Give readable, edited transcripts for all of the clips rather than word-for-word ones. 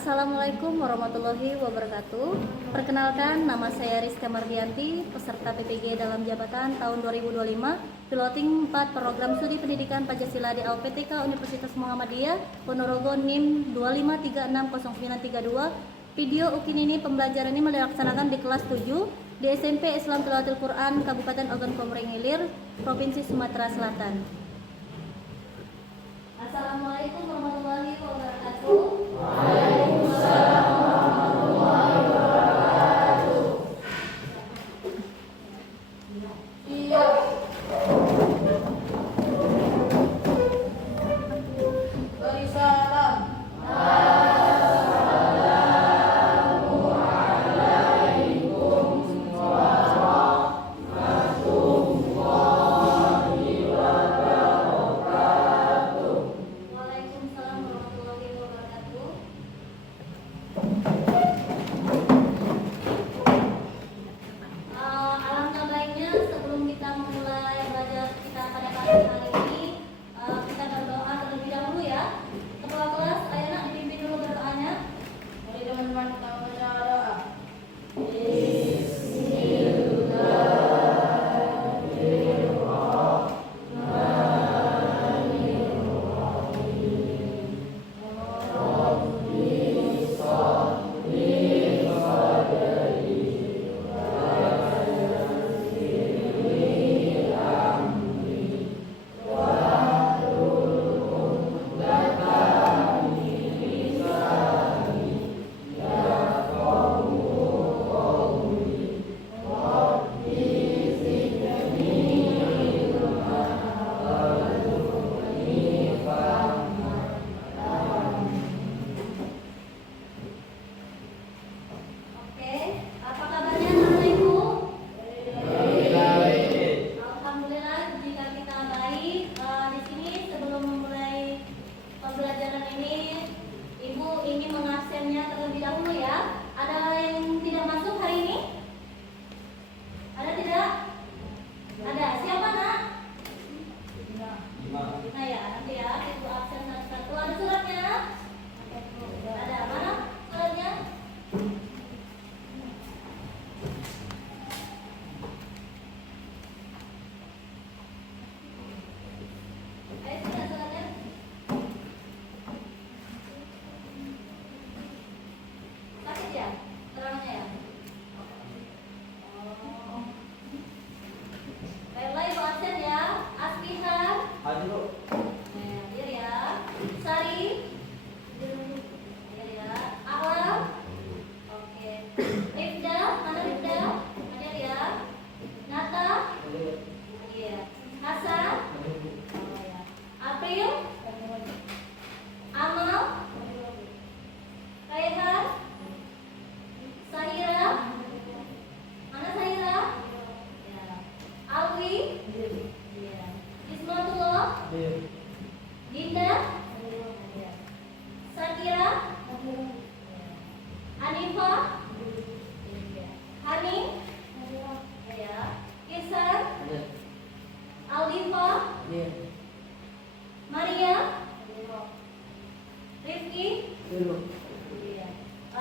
Assalamualaikum warahmatullahi wabarakatuh. Perkenalkan, nama saya Rizka Mardianti, peserta PPG dalam jabatan tahun 2025, piloting 4 program studi pendidikan Pancasila di LPTK Universitas Muhammadiyah, Ponorogo NIM 253600932. Video UKIN ini pembelajaran ini dilaksanakan di kelas 7 di SMP Islam Tilawatil Quran Kabupaten Ogan Komering Ilir, Provinsi Sumatera Selatan. Assalamualaikum warahmatullahi wabarakatuh. Waalaikumsalam warahmatullahi wabarakatuh. Iya. Beri salam.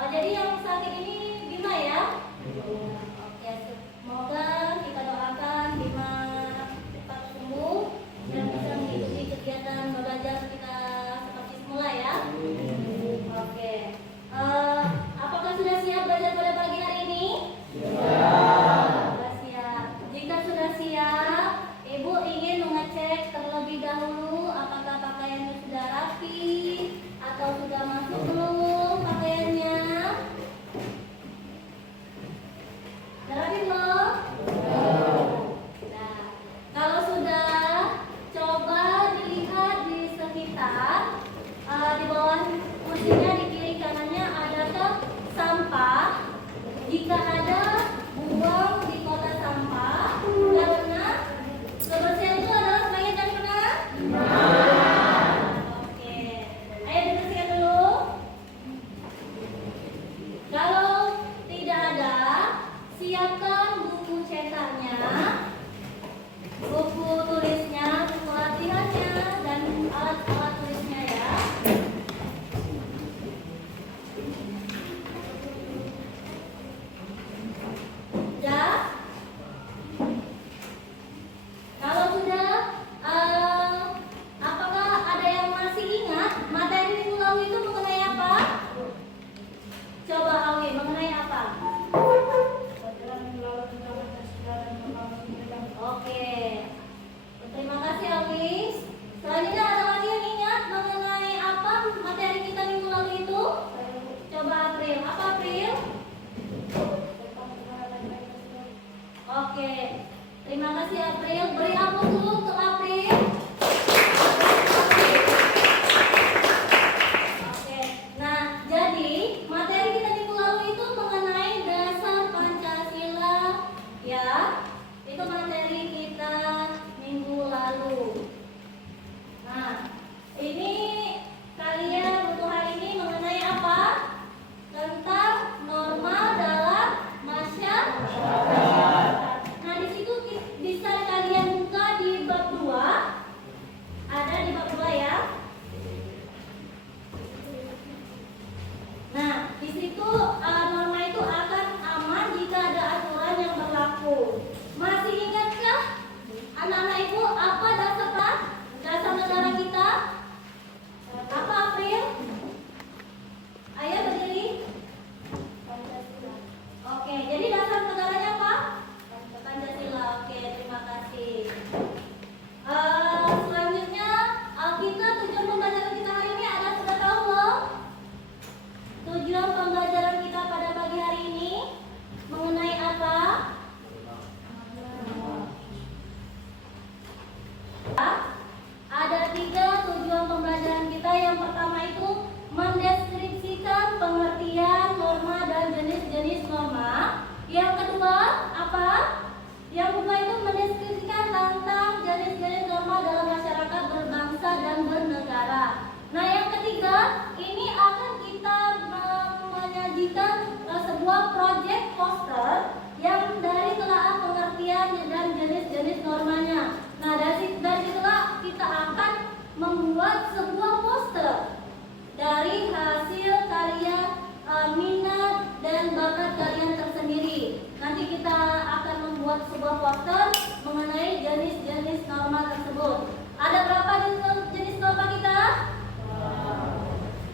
Jadi yang sakit ini Bima ya? Oke, semoga kita doakan Bima cepat sembuh dan bisa mengikuti kegiatan belajar kita seperti semula ya. Oke, apakah sudah siap belajar pada pagi hari ini? Sudah siap. Jika sudah siap, Ibu ingin mengecek terlebih dahulu apakah pakaiannya sudah rapi atau sudah masuk belum pakaiannya. Sudah rapi belum? Nah, kalau sudah, coba dilihat di sekitar, di bawah kursinya di kiri kanannya adakah sampah? Jika ada, buang di kotak sampah karena kebersihan itu adalah sebagian dari benar. Oke, ayo dibersihkan dulu. Kalau tidak ada, siapkan buku cetaknya, buku tulisnya, buku latihannya, dan alat-alat tulisnya ya. di situ norma itu akan aman jika ada aturan yang berlaku. Masih ingatkah anak-anak ibu apa dasar negara kita? Apa April? Ayo berdiri. Oke, jadi dasar negaranya apa? Pancasila. Oke, terima kasih. Selanjutnya kita tujuan pembelajaran kita hari ini ada sudah tahu belum? Tujuan pembelajaran kita pada pagi hari ini mengenai apa? Ada 3 tujuan pembelajaran kita. Yang pertama itu mendeskripsikan pengertian norma dan jenis-jenis norma. Yang kedua apa? Yang kedua itu mendeskripsikan tentang jenis-jenis norma dalam masyarakat berbangsa dan bernegara. Nah, yang ketiga ini akan kita menyajikan sebuah proyek poster yang dari telaah pengertian dan jenis-jenis normanya. Nah, dari situlah kita akan membuat sebuah poster dari hasil karya minat dan bakat kalian tersendiri. Nanti kita akan membuat sebuah poster mengenai jenis-jenis norma tersebut. Ada berapa jenis norma kita?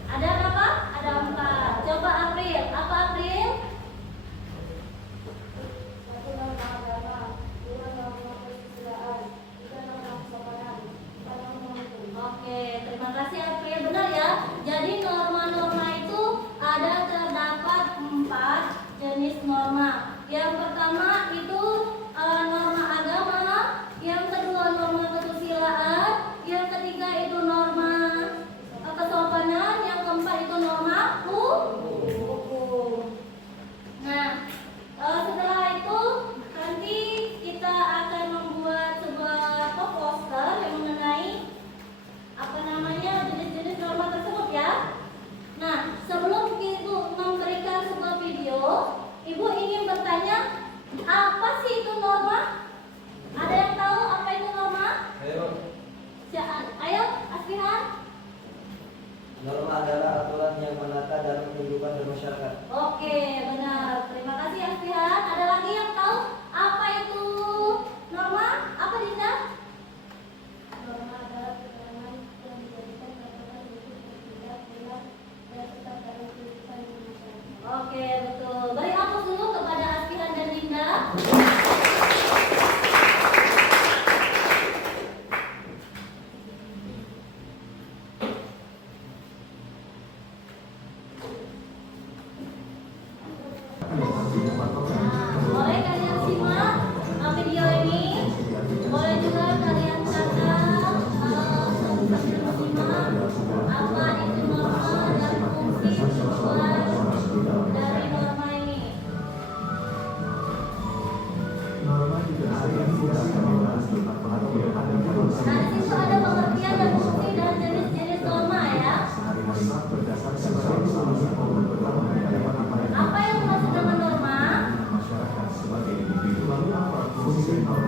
Ada berapa? Ada 4. Coba April. Apa April? 1 norma agama, 2 norma kesusilaan, 3 norma kesopanan, 4 norma hukum. Oke, terima kasih April. Benar ya. Jadi norma-norma itu terdapat 4 jenis norma. Yang pertama itu norma agama, yang kedua norma kesusilaan, yang ketiga itu norma kesopanan, yang keempat itu norma hukum. Nah, setelah itu nanti kita akan membuat sebuah poster yang mengenai jenis-jenis norma tersebut ya. Nah, sebelum ibu memberikan sebuah video, ibu ingin bertanya, apa sih itu norma? Ada yang tahu apa itu norma? Ayo, Asfihan. Norma adalah aturan yang menata dalam kehidupan bermasyarakat. Oke, benar. Terima kasih Asfihan. Ada lagi yang tahu apa itu norma? Apa Dinda? Norma adalah keterangan yang dijadikan patokan untuk bertindak benar dan tetap dalam kehidupan bermasyarakat. Oke, betul. Beri aplaus dulu kepada Asfihan dan Dinda. Boleh kalian simak video ini, boleh juga kalian catat sambil simak apa itu norma dan fungsi tujuan dari norma ini. Nah, di situ ada pengertian dan fungsi dan jenis-jenis norma ya. Apa yang dimaksud dengan norma?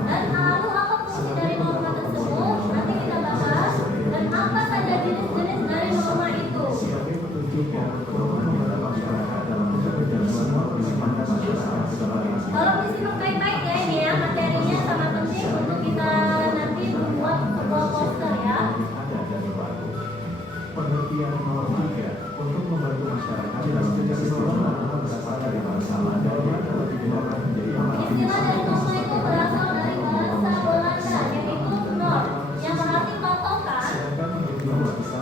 Dan lalu apa fungsi dari norma tersebut? Nanti kita bahas. Dan apa saja jenis-jenis dari norma itu? Tolong disimak baik-baik ya ini ya, materinya sangat penting untuk kita nanti membuat sebuah poster ya. Pengertian norma untuk membantu masyarakat dalam menjaga norma berasal dari bahasa Belanda atau digunakan menjadi alat. Istilah dari norma itu berasal dari bahasa Belanda, yaitu norm, yang berarti patokan.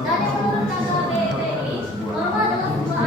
Dan menurut KBBI, norma adalah sebuah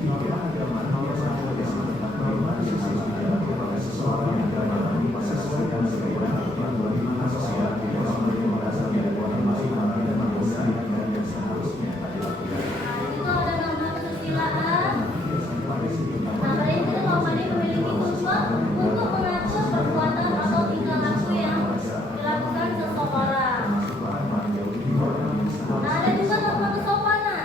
Tiga, agama sebagai sebuah norma yang harus dijalani oleh seseorang yang beragama sesuai dengan segala aturan sosial yang merasa dari masing-masing dan mengusahakan yang seharusnya dilakukan. Itu ada norma kesusilaan. Nah, pada itu norma ini memiliki tujuan untuk mengatur perbuatan atau tingkah laku yang dilakukan seseorang. Nah, ada juga norma kesopanan.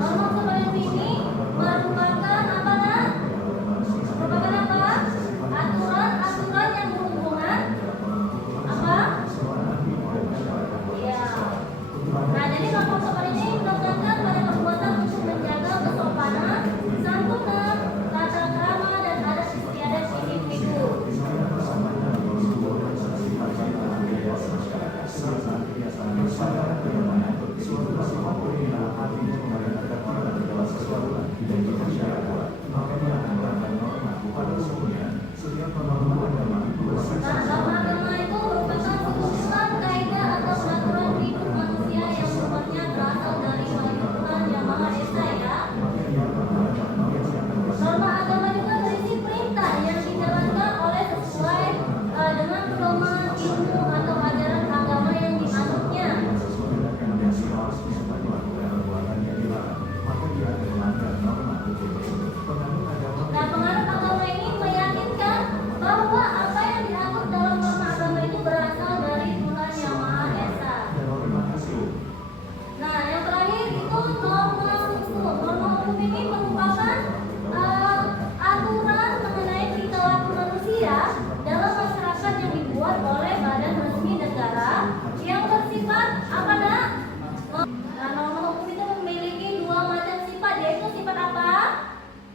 Norma kesopanan ini merupakan apa nah? Merupakan apa? Aturan-aturan yang berhubungan apa? Iya. Nah, jadi norma kesopanan ini menekankan pada perbuatan untuk menjaga kesopanan, santunan, tata krama dan adat istiadat individu. Nah, norma agama itu merupakan kumpulan kaidah atau peraturan hidup manusia yang sumbernya berasal dari wahyu Tuhan Yang Maha Esa ya. Norma agama juga berisi perintah yang dijalankan oleh sesuai dengan pedoman ilmu atau ajaran agama yang dianutnya. Nah, penganut agama ini meyakinkan bahwa apa yang diatur dalam norma agama itu berasal dari Tuhan Yang Maha Esa. Nah, yang terakhir itu norma hukum. Norma hukum ini merupakan aturan mengenai tingkah laku manusia dalam masyarakat yang dibuat oleh badan resmi negara yang bersifat apa nak? Nah, norma hukum itu memiliki dua macam sifat, yaitu sifat apa?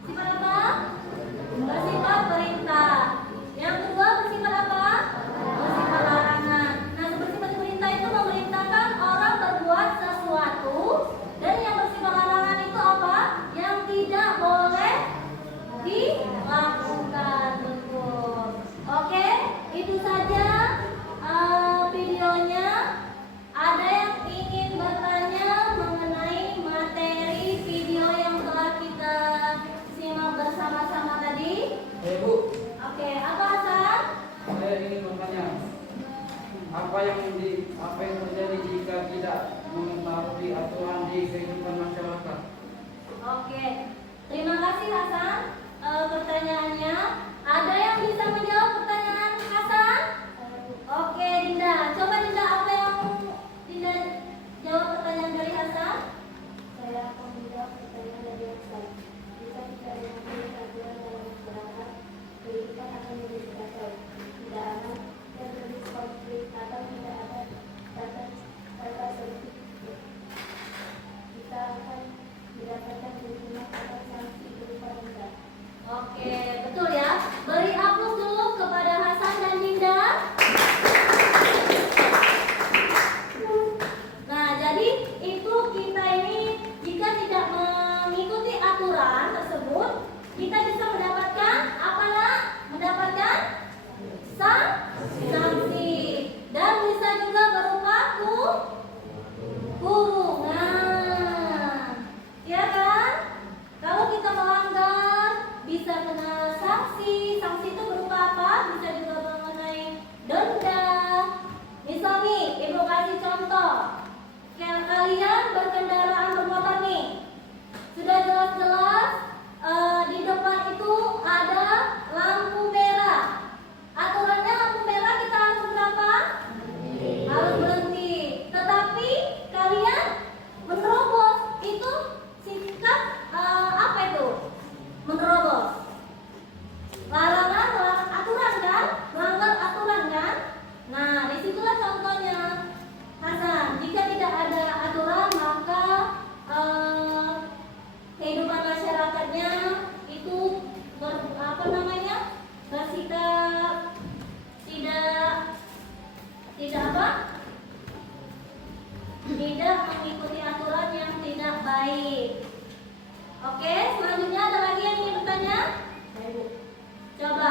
Sifat apa? Bersifat perintah. Yang kedua bersifat apa? Bersifat larangan. Nah, bersifat perintah itu memerintahkan orang berbuat sesuatu, dan yang bersifat larangan itu apa? Yang tidak boleh dilakukan. Betul. Oke, itu saja videonya. Ada yang ingin bertanya mengenai materi video yang telah kita simak bersama-sama tadi? Bu, Oke, apa Hasan? saya ingin bertanya, apa yang terjadi jika tidak mengetahui aturan di kehidupan masyarakat? Oke, terima kasih Hasan pertanyaannya. Ada yang bisa menjawab pertanyaan Hasan? Oke, Dinda. Coba Dinda, apa yang Dinda jawab pertanyaan dari Hasan? Saya akan menjawab pertanyaan dari Hasan. Jika tidak mengetahui aturan dalam masyarakat, kehidupan akan menjadi kacau, tidak aman, dan terjadi konflik atau tidak ada tata tertib. Kita akan mendapatkan hukuman atau sanksi berupa denda. Oke, betul ya. Beri aplaus dulu kepada Hasan dan Dinda. Nah, jadi itu kita ini jika tidak mengikuti aturan tersebut, kita bisa mendapatkan apa nak? Mendapatkan sanksi, dan bisa juga berupa kurungan. Ya kan? Kalau kita melanggar bisa kena sanksi. Sanksi itu berupa apa? Bisa juga mengenai denda. Misal nih, Ibu kasih contoh. Kalian berkendaraan bermotor nih, sudah jelas-jelas di depan itu ada lampu merah. Aturannya lampu merah kita harus berapa? Harus berhenti. Tetapi kalian menerobos, itu sikap apa itu? Menerobos. Larangan, aturan kan? Melanggar aturan kan? Nah, disitulah contohnya Hasan. Jika tidak ada aturan, maka kehidupan masyarakatnya itu bersikap tidak apa? Tidak mengikuti aturan yang tidak baik. Oke, selanjutnya ada lagi yang ingin bertanya? Coba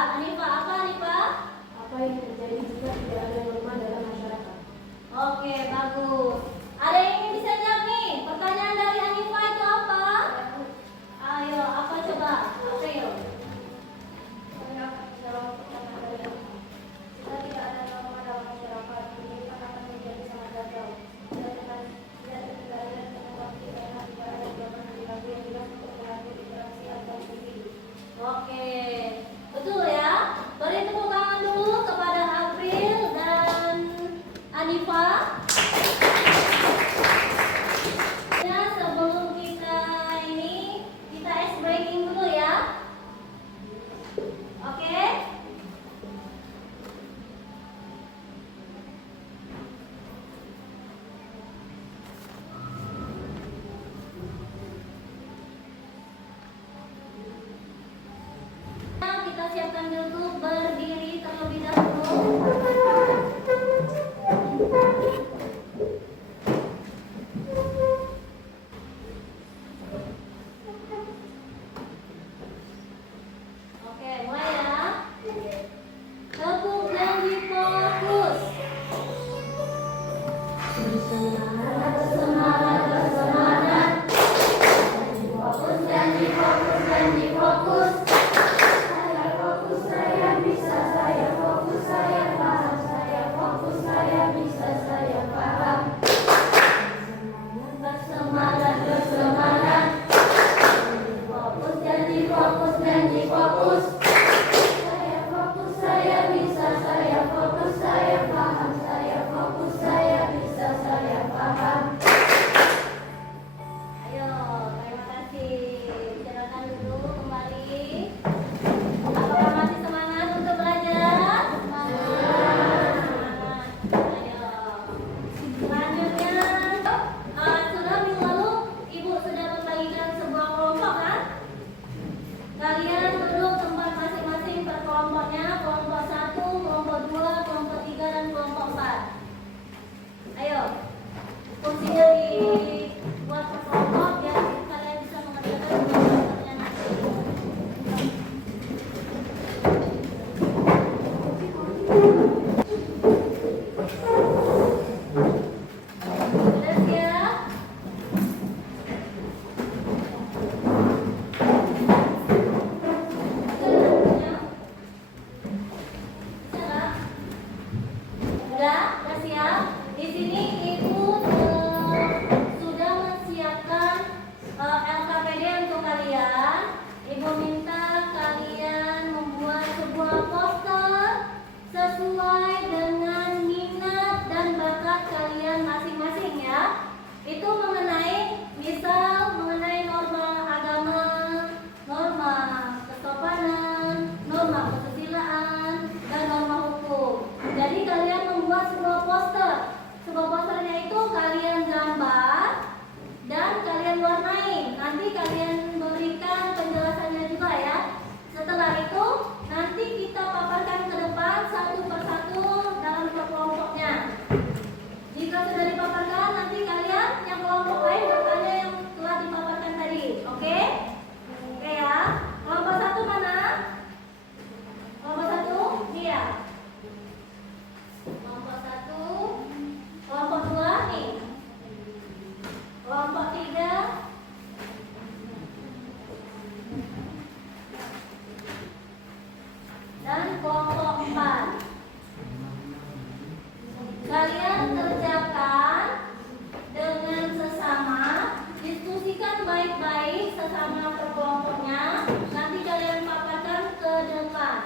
baik-baik sesama perkelompoknya. Nanti kalian paparkan ke depan.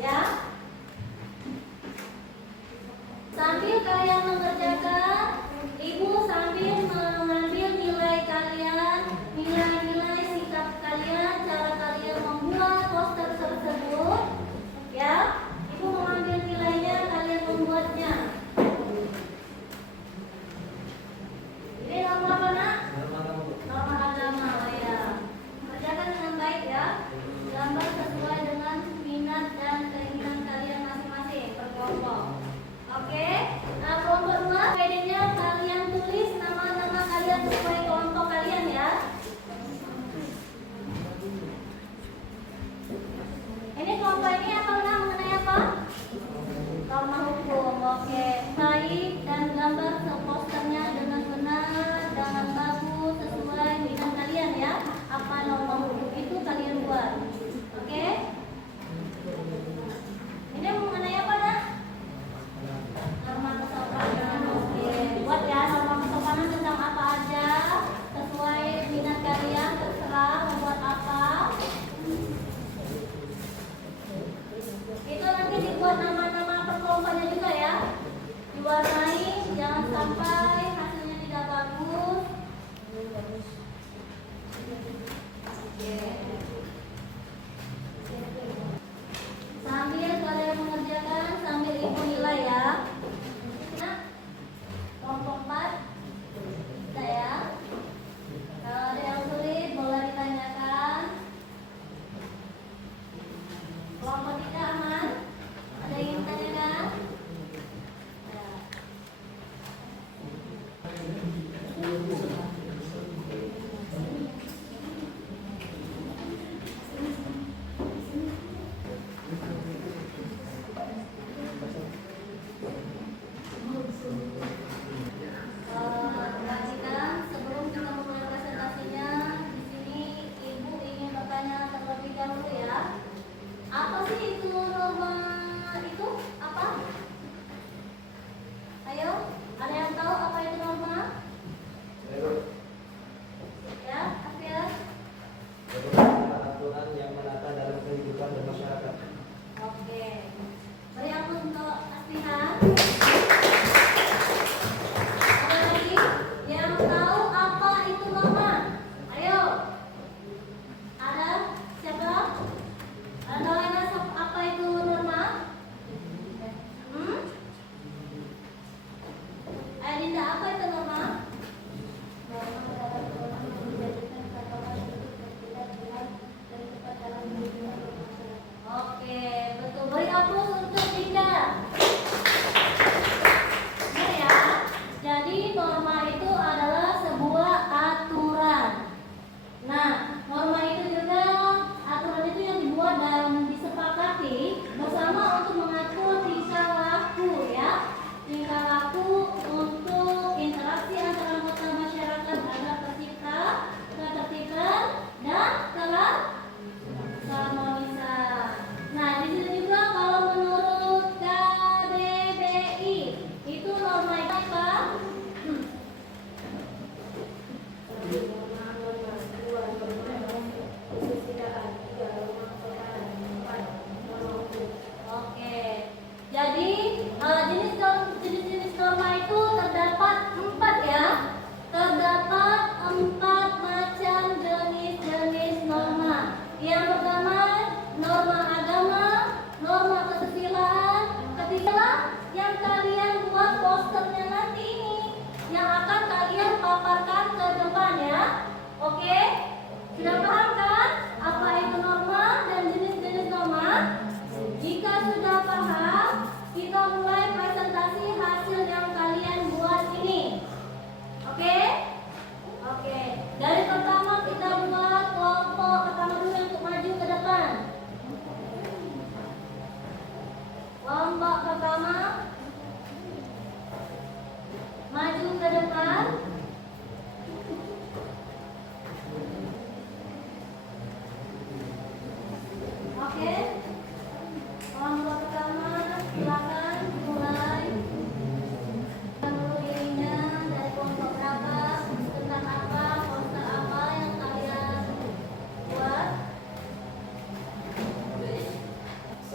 Ya. Sambil kalian mengerjakan, Ibu sambil mengambil nilai kalian, nilai-nilai sikap kalian, cara kalian membuat poster tersebut. Ya, Ibu mengambil nilainya, kalian membuatnya. Ini norma apa, Nak? Norma agama, ya. Kerjakan dengan baik ya. Gambar sesuai dengan minat dan keinginan kalian masing-masing per kelompok. Oke? Nah, kelompok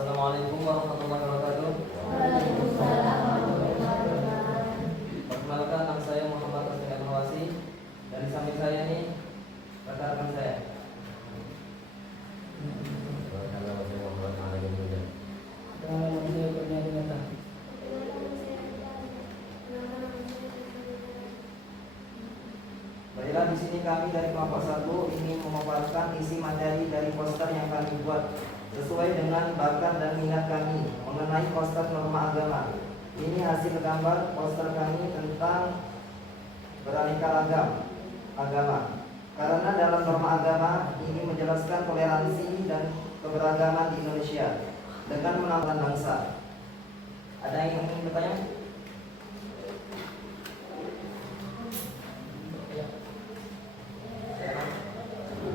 Assalamualaikum warahmatullahi wabarakatuh. Perkenalkan, nama saya Muhammad Rasul Al-Hawasi. Dari samping saya nih rekan-rekan saya. Baiklah, di sini kami dari kelompok 1 ingin memaparkan isi materi dari poster yang kami buat sesuai dengan bakat dan minat kami mengenai poster norma agama. Ini hasil gambar poster kami tentang beraneka ragam agama. Karena dalam norma agama ini menjelaskan toleransi dan keberagaman di Indonesia dengan menambah bangsa. Ada yang ingin bertanya?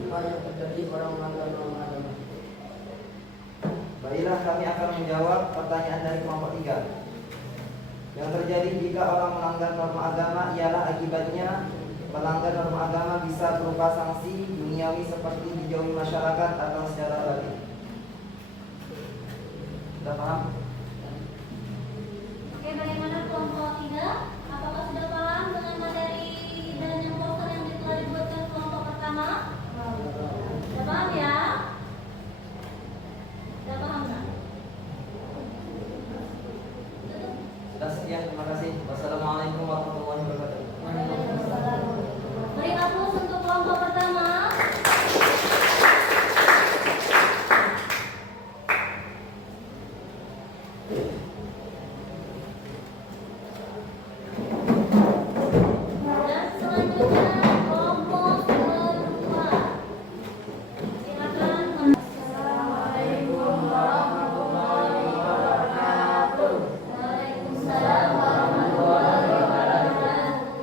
Apa yang terjadi orang melanggar norma agama? Baiklah, kami akan menjawab pertanyaan dari kelompok 3. Yang terjadi jika orang melanggar norma agama ialah akibatnya melanggar norma agama bisa berupa sanksi duniawi seperti dijauhi masyarakat atau secara batin. Sudah paham? Oke, bagaimana kelompok 3? Apakah sudah paham dengan materi dan yang poster yang telah dibuatkan kelompok pertama? Sudah paham ya? Sudah paham nggak? Sudah, sekian, terima kasih. Wassalamualaikum warahmatullahi wabarakatuh. Beri aplaus untuk kelompok pertama. Dan selanjutnya kelompok kedua. Silakan. Assalamualaikum warahmatullahi wabarakatuh. Waalaikumsalam warahmatullahi wabarakatuh.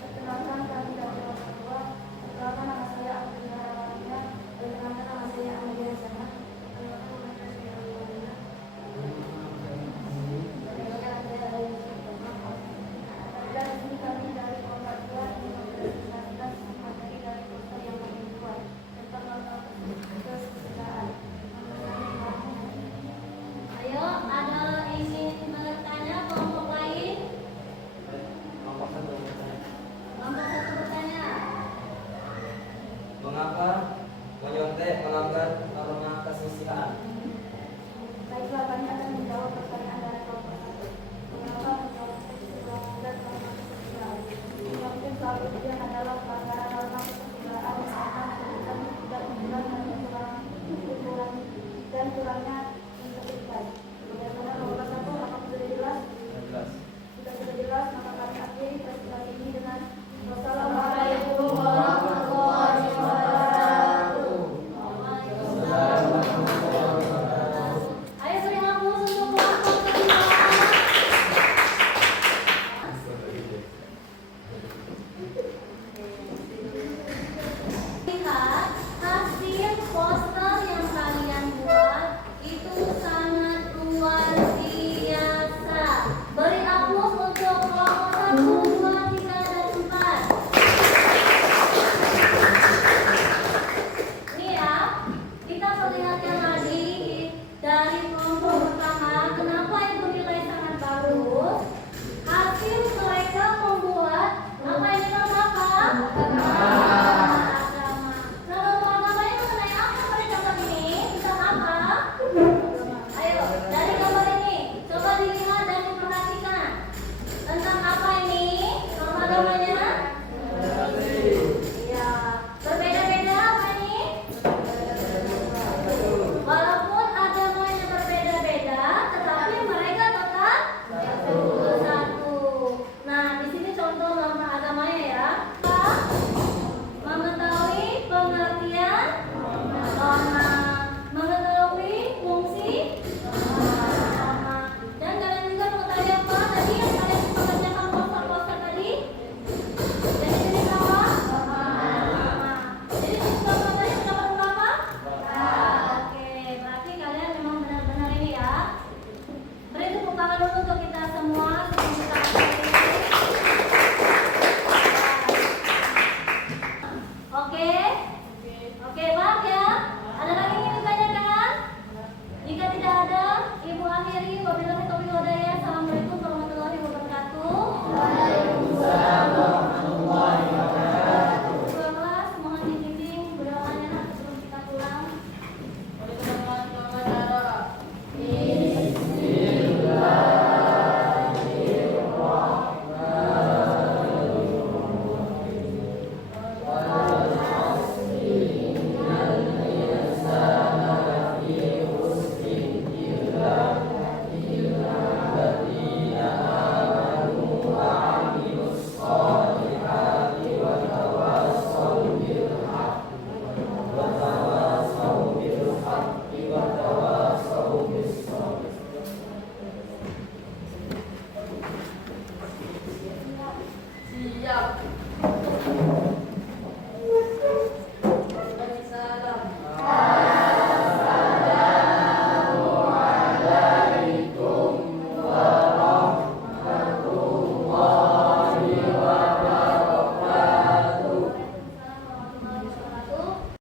Perkenalkan kami dari kelompok kedua. Perkenalkan nama saya Abdullah Rahmalia. Perkenalkan nama saya Amelia Hasanah. Perkenalkan nama saya Amelia. Perkenalkan saya Ayu Sultan. Dan di sini kami dari kelompok kedua ingin mempresentasikan materi dari poster yang kami buat tentang norma kesusilaan. Ayo, ada ingin bertanya kelompok lain? Kelompok 1 bertanya. Kelompok satu bertanya. Mengapa menyontek melanggar norma kesusilaan? Baiklah, kami akan menjawab pertanyaan dari kelompok satu. Mengapa menyontek melanggar norma kesusilaan? Menyontek selalu tujuan adalah pelanggaran norma kesusilaan, misalkan ketika tidak menjalankan kekurangan dan kurangnya integritas. Bagaimana nomor satu? Apakah sudah jelas? Jelas. Jika sudah jelas, maka kami akhiri presentasi ini dengan wassalamualaikum warahmatullahi wabarakatuh. Ayo beri aplaus untuk kelompok kedua. Lihat hasil poster yang kalian buat itu sangat luar biasa. Beri aplaus untuk kelompok 1, 2, 3, dan 4. Ini ya, kita perlihatkan lagi dari kelompok pertama. Kenapa itu nilai sangat bagus? Hasil mereka membuat apa ini norma apa? Agama. Nah, norma agamanya mengenai apa pada gambar ini? Tentang apa? Ayo, dari gambar ini coba dilihat dan diperhatikan. Tentang apa ini? Norma agamanya? Iya. Berbeda-beda apa ini? Walaupun agamanya berbeda-beda, tetapi mereka tetap satu. Nah, di sini contoh norma agamanya ya. Mengetahui pengertian norma, mengetahui fungsi norma. Dan kalian juga mengetahui apa tadi yang kalian mengerjakan poster-poster tadi? Jadi ini apa? Norma. Jadi contoh tadi mendapat berapa? Oke, berarti kalian memang benar-benar ini ya. Beri tepuk tangan dulu untuk kita semua sebelum kita Oke? Oke, paham ya? Ada lagi yang ingin ditanyakan? Jika tidak ada, wabillahi